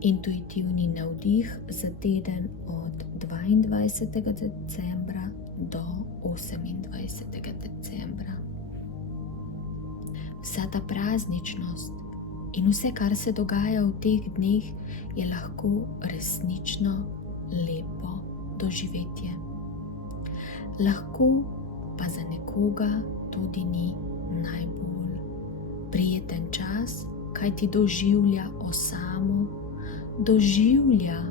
intuitivni navdih za teden od 22. decembra do 28. decembra. Vsa ta prazničnost in vse, kar se dogaja v teh dneh, je lahko resnično lepo doživetje. Lahko pa za nekoga tudi ni najbolj prijeten čas, kaj ti doživlja osamo, doživlja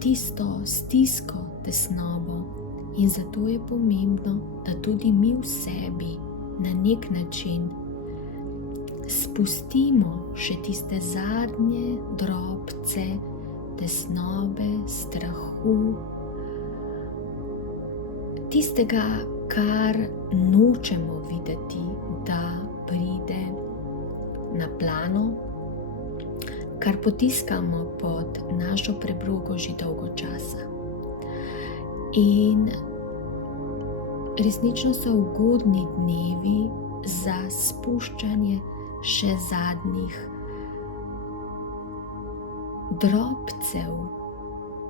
tisto stisko, tesnobo, in zato je pomembno, da tudi mi v sebi na nek način spustimo še tiste zadnje drobce tesnobe, strahu, tistega, kar nočemo videti, da pride na plano, kar potiskamo pod našo prebrogo že dolgo časa. In resnično so ugodni dnevi za spuščanje še zadnjih drobcev,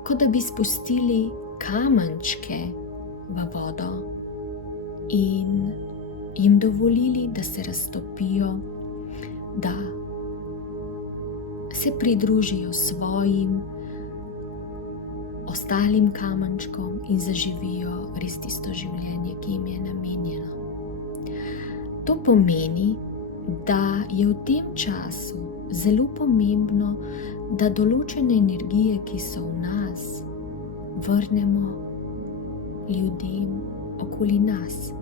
kot da bi spustili kamenčke v vodo in jim dovolili, da se raztopijo, da se pridružijo svojim ostalim kamenčkom in zaživijo res tisto življenje, ki jim je namenjeno. To pomeni, da je v tem času zelo pomembno, da določene energije, ki so v nas, vrnemo ljudem okoli nas.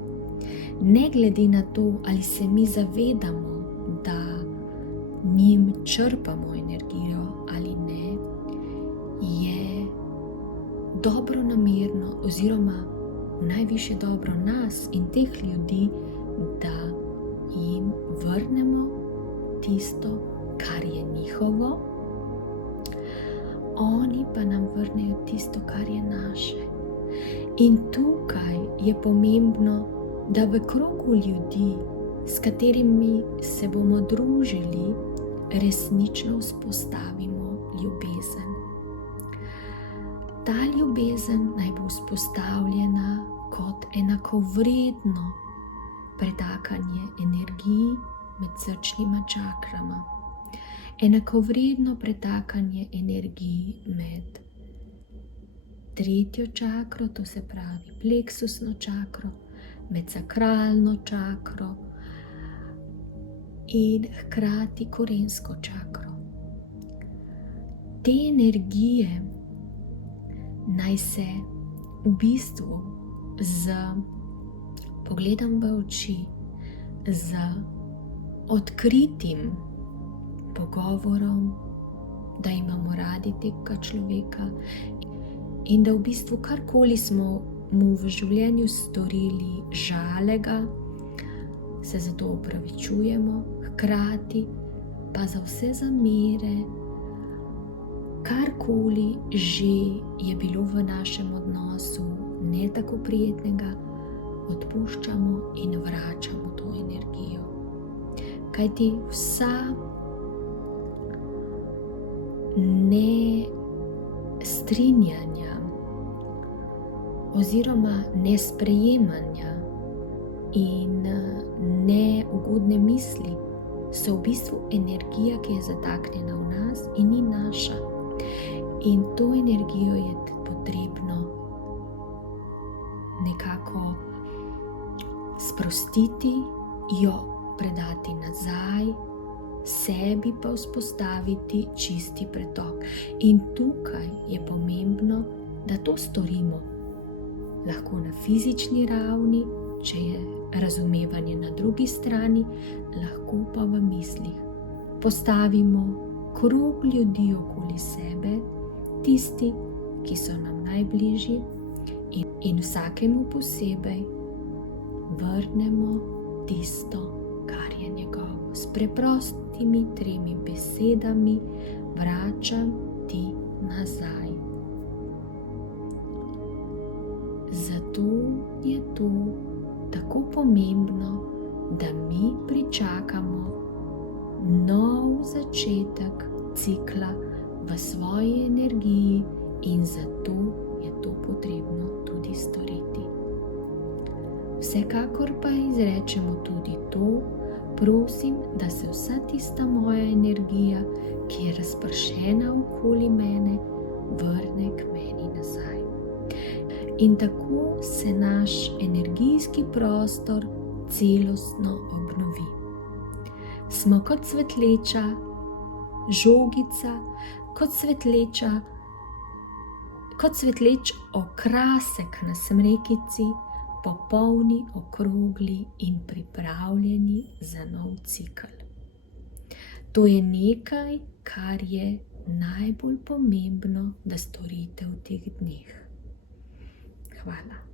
Ne glede na to, ali se mi zavedamo, da njim črpamo energijo ali ne, je dobronamerno oziroma v najvišje dobro nas in teh ljudi, da jim vrnemo tisto, kar je njihovo, oni pa nam vrnejo tisto, kar je naše. In tukaj je pomembno, da v krogu ljudi, s katerimi se bomo družili, resnično vzpostavimo ljubezen. Ta ljubezen naj bo vzpostavljena kot enakovredno pretakanje energij med srčnima čakrama, enakovredno pretakanje energij med tretjo čakro, to se pravi pleksusno čakro, med sakralno čakro in hkrati korensko čakro. Te energije naj se v bistvu z pogledom v oči, z odkritim pogovorom, da imamo radi tega človeka in da v bistvu karkoli smo mu v življenju storili žalega, se za to opravičujemo, hkrati pa za vse zamere, karkoli že je bilo v našem odnosu ne tako prijetnega, odpuščamo in vračamo to energijo. Kajti vsa nestrinjanja oziroma nesprejemanja in neugodne misli so v bistvu energija, ki je zataknjena v nas in ni naša. In to energijo je potrebno nekako sprostiti, jo predati nazaj, sebi pa vzpostaviti čisti pretok. In tukaj je pomembno, da to storimo. Lahko na fizični ravni, če je razumevanje na drugi strani, lahko pa v mislih. Postavimo krog ljudi okoli sebe, tisti, ki so nam najbližji, in vsakemu posebej vrnemo tisto, kar je njegovo. S preprostimi 3 besedami: vračam ti nazaj. Zato je to tako pomembno, da mi pričakamo nov začetek cikla v svoji energiji in zato je to potrebno tudi storiti. Vsekakor pa izrečemo tudi to: prosim, da se vsa tista moja energija, ki je razpršena okoli mene, vrne k meni nazaj. In tako se naš energijski prostor celostno obnovi. Smo kot svetleča žogica, kot svetleč okrasek na smrekici, popolni, okrogli in pripravljeni za nov cikel. To je nekaj, kar je najbolj pomembno, da storite v teh dneh. Hvala.